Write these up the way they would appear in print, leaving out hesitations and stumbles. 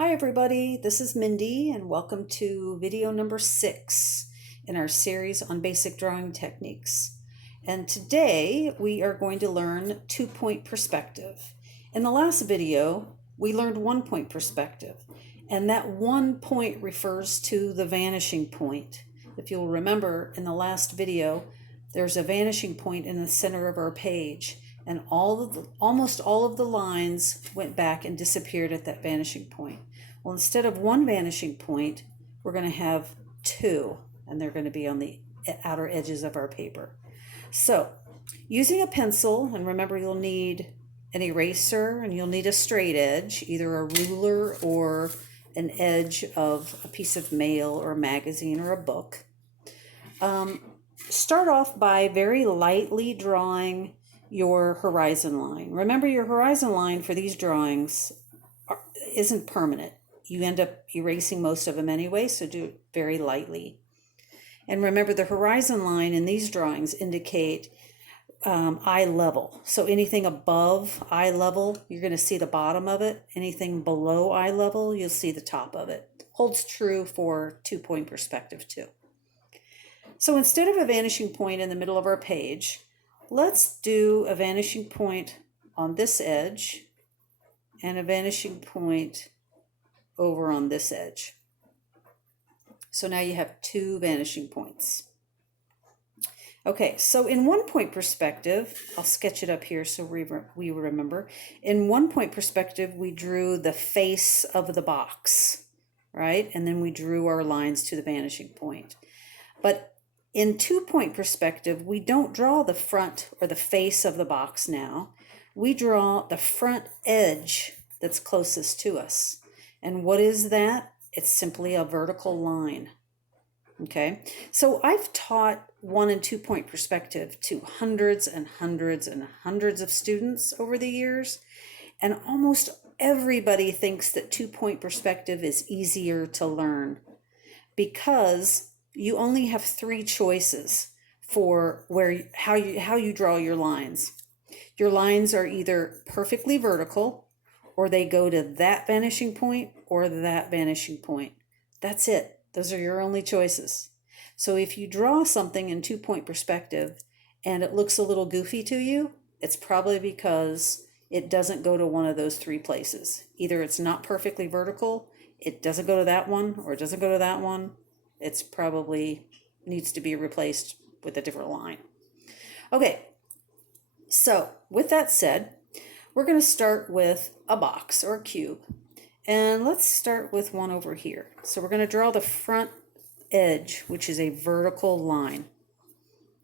Hi everybody, this is Mindy and welcome to video number 6 in our series on basic drawing techniques. And today we are going to learn 2-point perspective. In the last video, we learned 1-point perspective, and that 1 point refers to the vanishing point. If you'll remember, in the last video, there's a vanishing point in the center of our page, and almost all of the lines went back and disappeared at that vanishing point. Well, instead of 1 vanishing point, we're going to have 2, and they're going to be on the outer edges of our paper. So, using a pencil, and remember you'll need an eraser and you'll need a straight edge, either a ruler or an edge of a piece of mail or a magazine or a book. Start off by very lightly drawing your horizon line. Remember, your horizon line for these drawings isn't permanent. You end up erasing most of them anyway, so do it very lightly. And remember, the horizon line in these drawings indicate eye level. So anything above eye level, you're going to see the bottom of it. Anything below eye level, you'll see the top of it. Holds true for 2-point perspective too. So instead of a vanishing point in the middle of our page, let's do a vanishing point on this edge and a vanishing point over on this edge. So now you have 2 vanishing points. Okay, so in 1-point perspective, I'll sketch it up here so we remember. In 1-point perspective, we drew the face of the box, right? And then we drew our lines to the vanishing point. But in 2-point perspective, we don't draw the front or the face of the box now. We draw the front edge that's closest to us. And what is that? It's simply a vertical line. Okay, so I've taught 1- and 2-point perspective to hundreds and hundreds and hundreds of students over the years, and almost everybody thinks that 2-point perspective is easier to learn because you only have 3 choices for how you draw your lines. Your lines are either perfectly vertical, or they go to that vanishing point or that vanishing point. That's it. Those are your only choices. So if you draw something in 2-point perspective and it looks a little goofy to you, it's probably because it doesn't go to one of those 3 places. Either it's not perfectly vertical, it doesn't go to that one, or it doesn't go to that one. It's probably needs to be replaced with a different line. Okay, so with that said, we're going to start with a box or a cube. And let's start with one over here. So we're going to draw the front edge, which is a vertical line.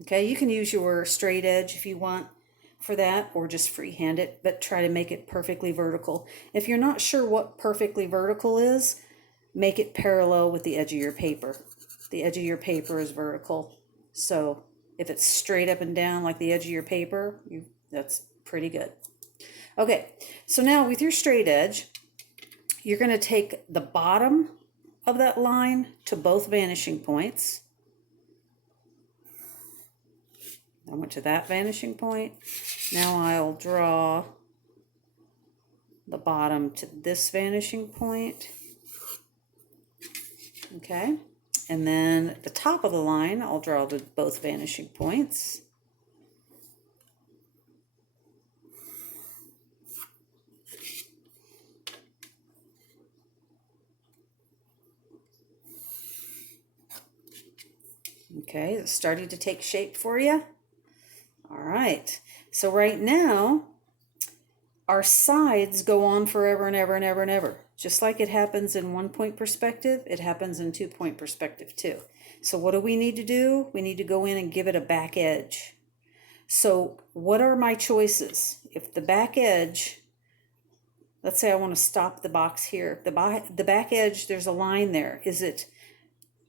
Okay, you can use your straight edge if you want for that, or just freehand it, but try to make it perfectly vertical. If you're not sure what perfectly vertical is, make it parallel with the edge of your paper. The edge of your paper is vertical. So if it's straight up and down like the edge of your paper, that's pretty good. Okay, so now with your straight edge, you're going to take the bottom of that line to both vanishing points. I went to that vanishing point. Now I'll draw the bottom to this vanishing point. Okay, and then at the top of the line, I'll draw to both vanishing points. Okay, it's starting to take shape for you. All right, so right now, our sides go on forever and ever and ever and ever. Just like it happens in 1-point perspective, it happens in 2-point perspective too. So what do we need to do? We need to go in and give it a back edge. So what are my choices? If the back edge, let's say I want to stop the box here. The back edge, there's a line there. Is it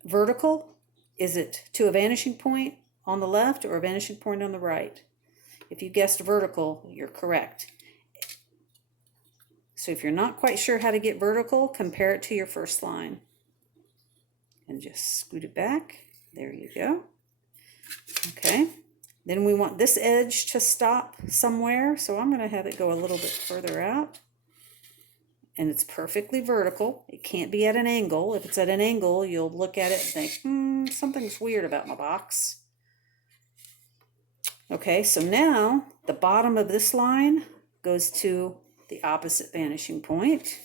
vertical? Is it to a vanishing point on the left or a vanishing point on the right? If you guessed vertical, you're correct. So if you're not quite sure how to get vertical, compare it to your first line. And just scoot it back. There you go. Okay. Then we want this edge to stop somewhere. So I'm going to have it go a little bit further out. and it's perfectly vertical. It can't be at an angle. If it's at an angle, you'll look at it and think, something's weird about my box. Okay, so now the bottom of this line goes to the opposite vanishing point.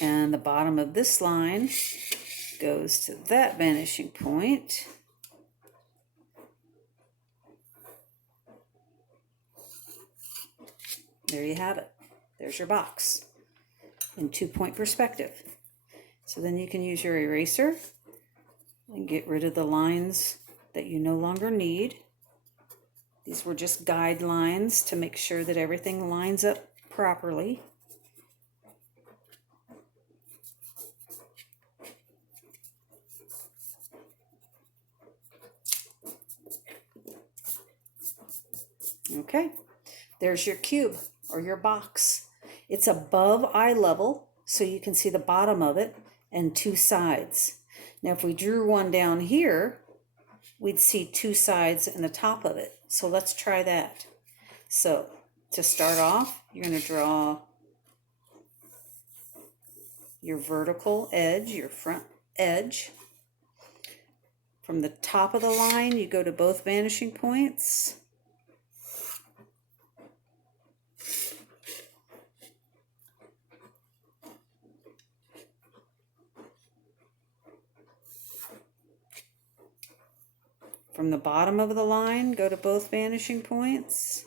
And the bottom of this line goes to that vanishing point. There you have it. There's your box in 2-point perspective. So then you can use your eraser and get rid of the lines that you no longer need. These were just guidelines to make sure that everything lines up properly. Okay, there's your cube or your box. It's above eye level, so you can see the bottom of it and 2 sides. Now, if we drew one down here, we'd see 2 sides and the top of it. So let's try that. So to start off, you're going to draw your vertical edge, your front edge. From the top of the line, you go to both vanishing points. From the bottom of the line, go to both vanishing points.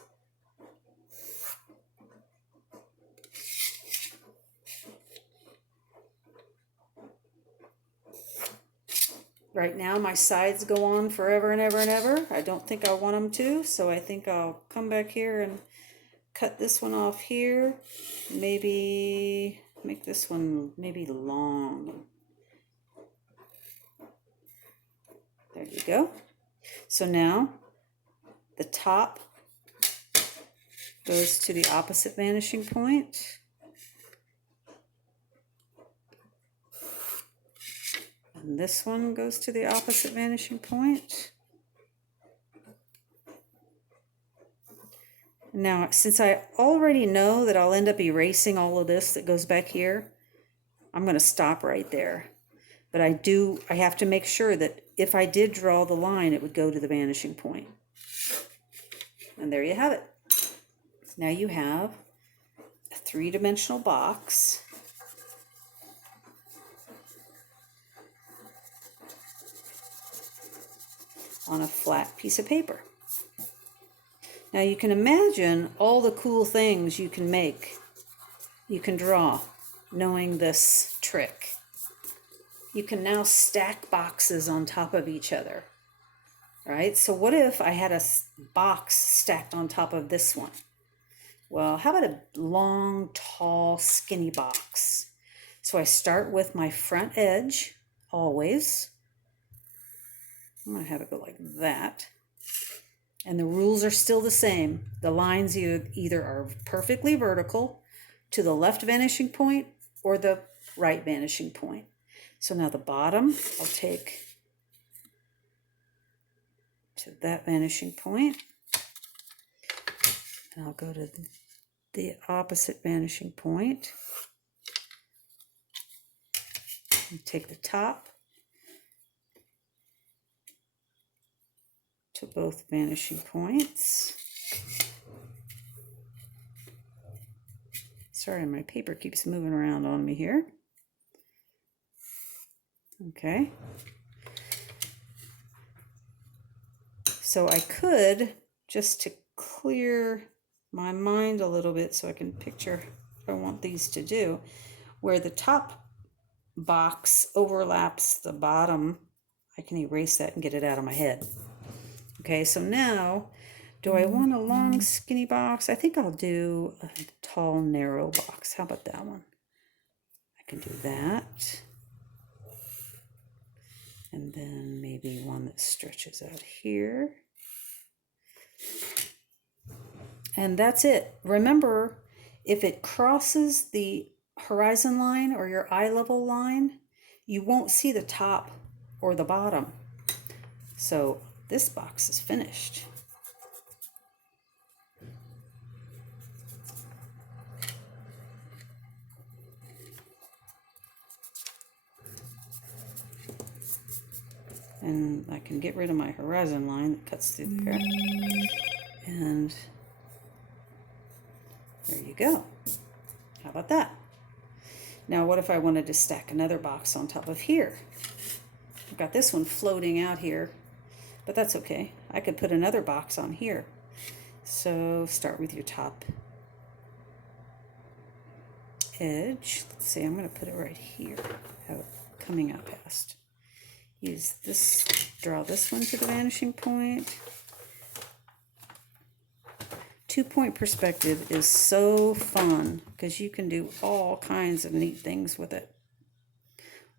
Right now, my sides go on forever and ever and ever. I don't think I want them to, so I think I'll come back here and cut this one off here. Maybe make this one maybe long. There you go. So now the top goes to the opposite vanishing point. And this one goes to the opposite vanishing point. Now, since I already know that I'll end up erasing all of this that goes back here, I'm going to stop right there. But I have to make sure that if I did draw the line, it would go to the vanishing point. And there you have it. Now you have a 3-dimensional box. On a flat piece of paper. Now you can imagine all the cool things you can make, you can draw, knowing this trick. You can now stack boxes on top of each other, right? So what if I had a box stacked on top of this one? Well, how about a long, tall, skinny box? So I start with my front edge, always. I'm going to have it go like that. And the rules are still the same. The lines either are perfectly vertical to the left vanishing point or the right vanishing point. So now the bottom, I'll take to that vanishing point, and I'll go to the opposite vanishing point, and take the top to both vanishing points. Sorry, my paper keeps moving around on me here. Okay. So I could, just to clear my mind a little bit so I can picture what I want these to do, where the top box overlaps the bottom, I can erase that and get it out of my head. Okay, so now, do I want a long, skinny box? I think I'll do a tall, narrow box. How about that one? I can do that. And then maybe one that stretches out here. And that's it. Remember, if it crosses the horizon line or your eye level line, you won't see the top or the bottom. So this box is finished. And I can get rid of my horizon line that cuts through there. And there you go. How about that? Now what if I wanted to stack another box on top of here? I've got this one floating out here, but that's okay. I could put another box on here. So start with your top edge. Let's see, I'm going to put it right here, have it coming out past. Use this, draw this one to the vanishing point. 2-point perspective is so fun because you can do all kinds of neat things with it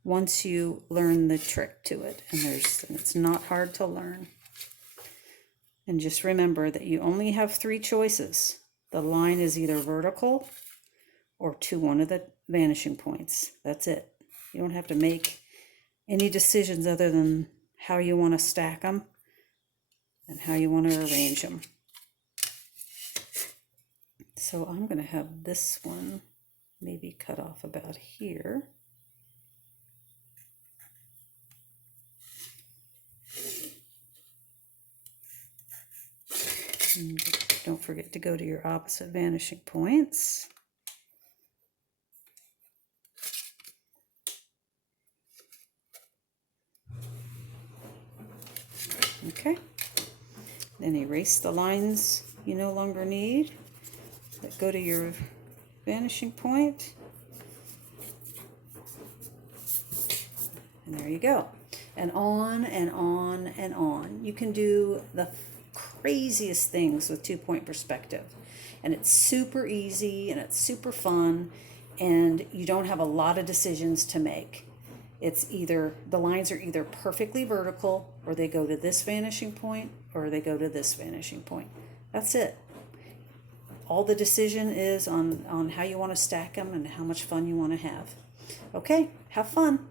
once you learn the trick to it, and it's not hard to learn. And just remember that you only have 3 choices. The line is either vertical or to one of the vanishing points. That's it. You don't have to make any decisions other than how you want to stack them and how you want to arrange them. So I'm going to have this one maybe cut off about here. And don't forget to go to your opposite vanishing points. Okay. Then erase the lines you no longer need that go to your vanishing point. And there you go. And on and on and on. You can do the craziest things with 2-point perspective. And it's super easy and it's super fun, and you don't have a lot of decisions to make. It's either, the lines are either perfectly vertical, or they go to this vanishing point, or they go to this vanishing point. That's it. All the decision is on how you want to stack them and how much fun you want to have. Okay, have fun.